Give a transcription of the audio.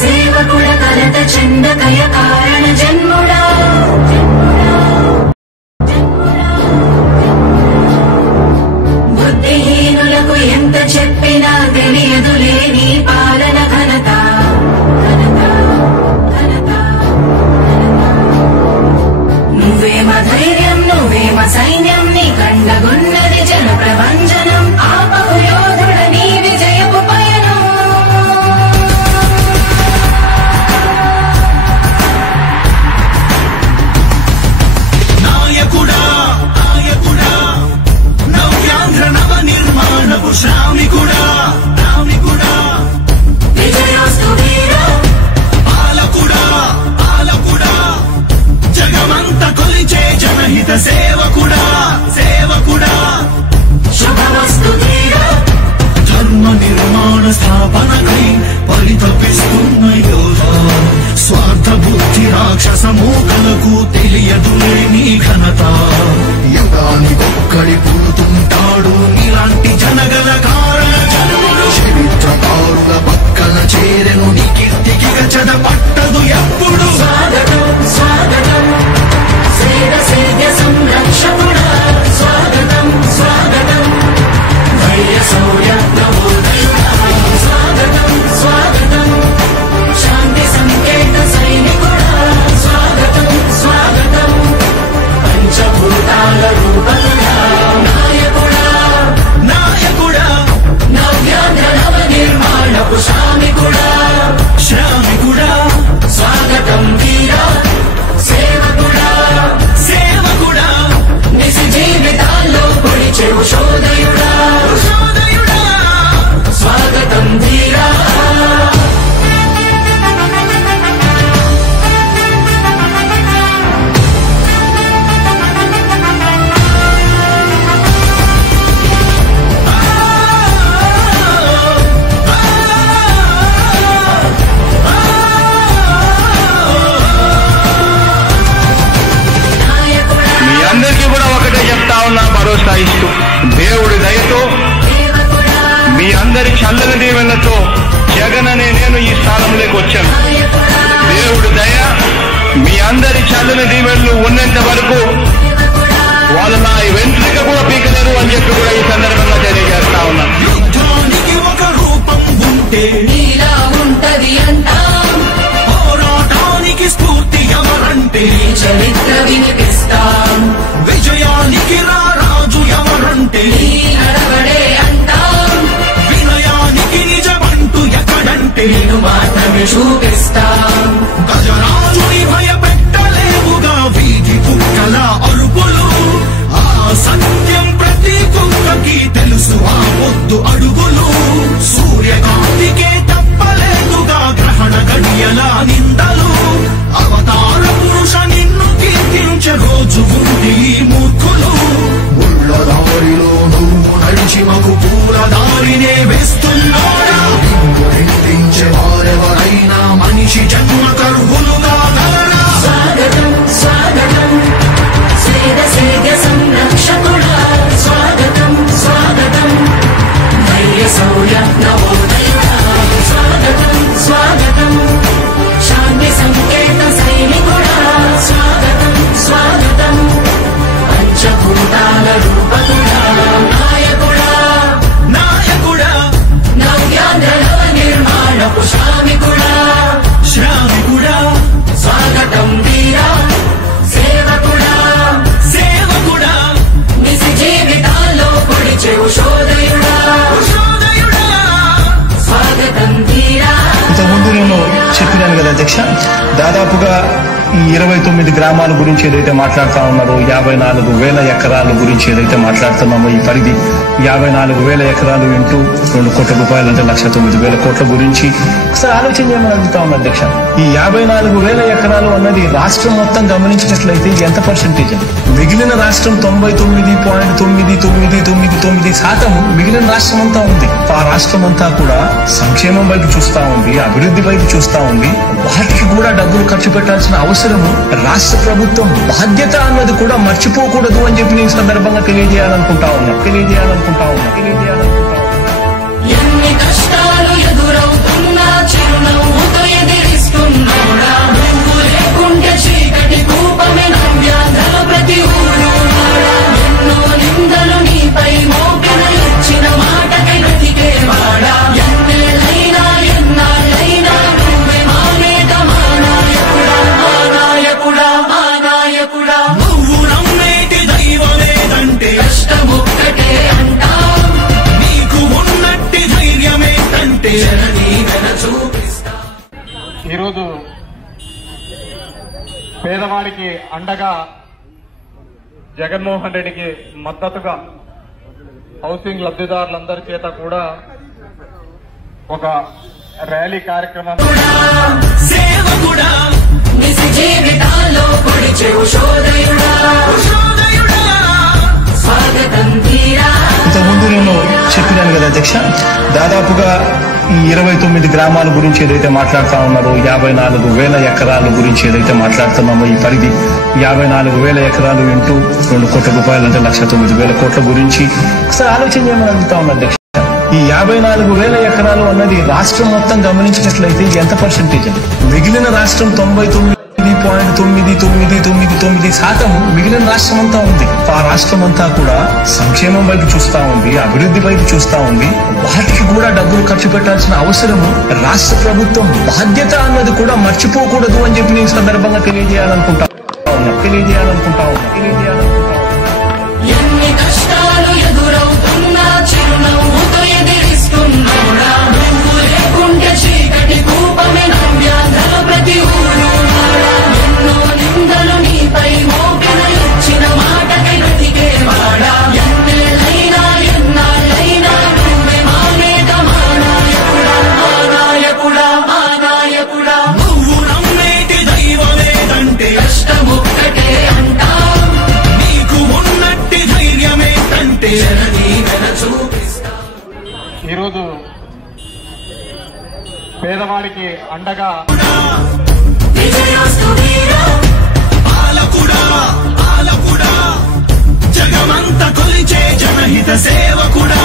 సేవకుడ కలత చండకయ కారణ జన్ముడా బుద్ధిహీనులకు ఎంత చెప్పినా తెలియదులే నీ పాలన ఘనత నువ్వేమ ధైర్యం నువ్వేమ సైన్యం నీ కండగున్నది జన ప్రభంజనం ఆపకు యోధుడ నీ విజయపు పయనం నాయకుడా నాయకుడా నవ్యాంధ్ర నవ నిర్మాణపు శ్రామికుడా శ్రామికుడా విజయోస్తు వీరా పాలకుడా పాలకుడా జగమంత కొలిచే జనహిత సేవకుడా సేవకుడా శుభమస్తు వీరా ధర్మ నిర్మాణ స్థాపనకై పరితపిస్తున్న యోధా స్వార్థ బుద్ధి రాక్షస మూకలకు తెలియదులే నీ ఘనత యుగానికొక్కడి పుడుతుంటాడు నీలాంటి జనగల కారణ జన్ముడు చరిత్రకారుల పక్కన చేరెను నీ కీర్తికి గచద పట్టదు ఎప్పుడు స్వాగతం స్వాగతం సేద సేద్య సంరక్షకుడా స్వాగతం స్వాగతం ధైర్య శౌర్య నవోదయుడా స్వాగతం స్వాగతం శాంతి సంకేత సైనికుడా స్వాగతం స్వాగతం పంచభూతాల రూపకుడా నాయకుడా నాయకుడా నవ్యాంధ్ర నవ నిర్మాణపు శ్రామికుడా శ్రామికుడా స్వాగతం వీరా సేవకుడా సేవకుడా నిజ జీవితాల్లో పొడిచే ఉషోదయుడా ఉషోదయుడా స్వాగతం వీరా మీ అందరికీ కూడా ఒకటే చెప్తా ఉన్నా భరోసా ఇస్తూ దేవుడి దయతో మీ అందరి చల్లని దీవెనలతో జగన్ అనే నేను ఈ స్థానంలోకి వచ్చాను. దేవుడి దయ మీ అందరి చల్లని దీవెనలు ఉన్నంత వరకు వాళ్ళు నా వెంట్రుక కూడా పీకలేరు అని చెప్పి కూడా ఈ సందర్భంగా తెలియజేస్తా ఉన్నాను. యుద్ధానికి ఒక రూపం ఉంటే నీలా ఉంటది అంటాం పోరాటానికి స్ఫూర్తి ఎవరంటే నీ చరిత్ర వినిపిస్తాం విజయానికి రారాజు ఎవరంటే నీ నడవడే అంటాం వినయానికి నిజమంటూ ఎక్కడంటే నేను మాత్రమే చూపిస్తాం గజరాజుని భయపెట్టలేవుగా వీధి కుక్కల అరుపులు ఆ సత్యం ప్రతి కుక్కకి తెలుసు ఆ పొద్దు అడుగులు సూర్యకాంతికే తప్పలేదుగా గ్రహణ గడియల నిందలు అవతార పురుష నిన్ను కీర్తించే రోజు ఉంది ఈ మూర్ఖులు ముళ్ళ దారిలో నువ్వు నడిచి మగు పూల దారినే వేస్తున్నాడా నిన్ను నిందించే వారెవరైనా మనిషి జన్మ కర్హులుగా గలరా స్వాగతం స్వాగతం సేద సేద్య సంరక్షకుడా స్వాగతం స్వాగతం ధైర్య శౌర్య నవోదయుడా స్వాగతం స్వాగతం శాంతి సంకేత సైనికుడా స్వాగతం స్వాగతం పంచభూతాల రూపకుడా నాయకుడా నాయకుడా నవ్యాంధ్ర నవ నిర్మాణపు శ్రామికుడా శ్రామికుడా స్వాగతం వీరా సేవకుడా సేవకుడా నిజ జీవితాల్లో పొడిచే ఉషోదయుడా ఉషోదయుడా స్వాగతం వీరా ఇంతకుముందు నేను చెప్పినాను కదా అధ్యక్ష, దాదాపుగా ఈ 29 గ్రామాల గురించి ఏదైతే మాట్లాడుతా ఉన్నారో 54,000 ఎకరాల గురించి ఏదైతే మాట్లాడుతున్నామో ఈ పరిధి 54,000 ఎకరాలు ఇంటూ 2 కోట్ల రూపాయలు అంటే 1,09,000 కోట్ల గురించి ఒకసారి ఆలోచన చేయమని అడుగుతా ఉన్నా అధ్యక్ష. ఈ 54,000 ఎకరాలు అన్నది రాష్ట్రం మొత్తం గమనించినట్లయితే ఎంత పర్సెంటేజ్ అది? మిగిలిన రాష్ట్రం 99.999% మిగిలిన రాష్ట్రం అంతా ఉంది. ఆ రాష్ట్రం అంతా కూడా సంక్షేమం వైపు చూస్తా ఉంది, అభివృద్ధి వైపు చూస్తా ఉంది. వాటికి కూడా డబ్బులు ఖర్చు పెట్టాల్సిన అవసరము రాష్ట్ర ప్రభుత్వం బాధ్యత అన్నది కూడా మర్చిపోకూడదు అని చెప్పి నేను సందర్భంగా తెలియజేయాలనుకుంటా ఉన్నా. ఎన్ని కష్టాలు ఎదురవుతున్నా చిరునవ్వుతో ఈరోజు పేదవాడికి అండగా జగన్మోహన్ రెడ్డికి మద్దతుగా హౌసింగ్ లబ్ధిదారులందరి చేత కూడా ఒక ర్యాలీ కార్యక్రమం సేవకుడా నిజ జీవితాల్లో పొడిచే ఉషోదయుడా స్వాగతం తీరా. ఇంతకుముందు నేను చెప్పినాను కదా అధ్యక్ష, దాదాపుగా ఈ 29 గ్రామాల గురించి ఏదైతే మాట్లాడుతా ఉన్నారో 54,000 ఎకరాల గురించి ఏదైతే మాట్లాడుతున్నామో ఈ పరిధి 54,000 ఎకరాలు ఇంటూ 2 కోట్ల రూపాయలు అంటే 1,09,000 కోట్ల గురించి ఒకసారి ఆలోచన చేయమని అడుగుతా ఉన్నా అధ్యక్ష. ఈ 54,000 ఎకరాలు అన్నది రాష్ట్రం మొత్తం గమనించినట్లయితే ఎంత పర్సెంటేజ్ అండి? మిగిలిన రాష్ట్రం 99.99999% మిగిలిన రాష్ట్రం అంతా ఉంది. ఆ రాష్ట్రం అంతా కూడా సంక్షేమం వైపు చూస్తా ఉంది, అభివృద్ధి వైపు చూస్తా ఉంది. వాటికి కూడా డబ్బులు ఖర్చు పెట్టాల్సిన అవసరము రాష్ట్ర ప్రభుత్వం బాధ్యత అన్నది కూడా మర్చిపోకూడదు అని చెప్పి నేను సందర్భంగా తెలియజేయాలనుకుంటా ఉన్నా. ఎన్ని కష్టాలు ఎదురవుతున్నా చిరునవ్వుతో ఎదిరిస్తున్నాడా. నువ్వు లేకుంటే చీకటి కూపమే నవ్యాంధ్ర ప్రతి ఊరు వాడా. ఎన్నో నిందలు నీపై మోపిన ఇచ్చిన మాటకై బ్రతికేవాడా. ఎన్నేళ్ళైనా ఎన్నాళ్ళైనా నువ్వే మా నేత మా నాయకుడా మా నాయకుడా మా నాయకుడా. నువ్వు నమ్మేటి దైవమేదంటే కష్టమొక్కటే అంటాం నీకు ఉన్నట్టి ధైర్యమేదంటే నీ వెన చూపిస్తా. ఈరోజు పేదవాడికి అండగా విజయోస్తు వీరా పాలకుడా జగమంత కొలిచే జనహిత సేవకుడా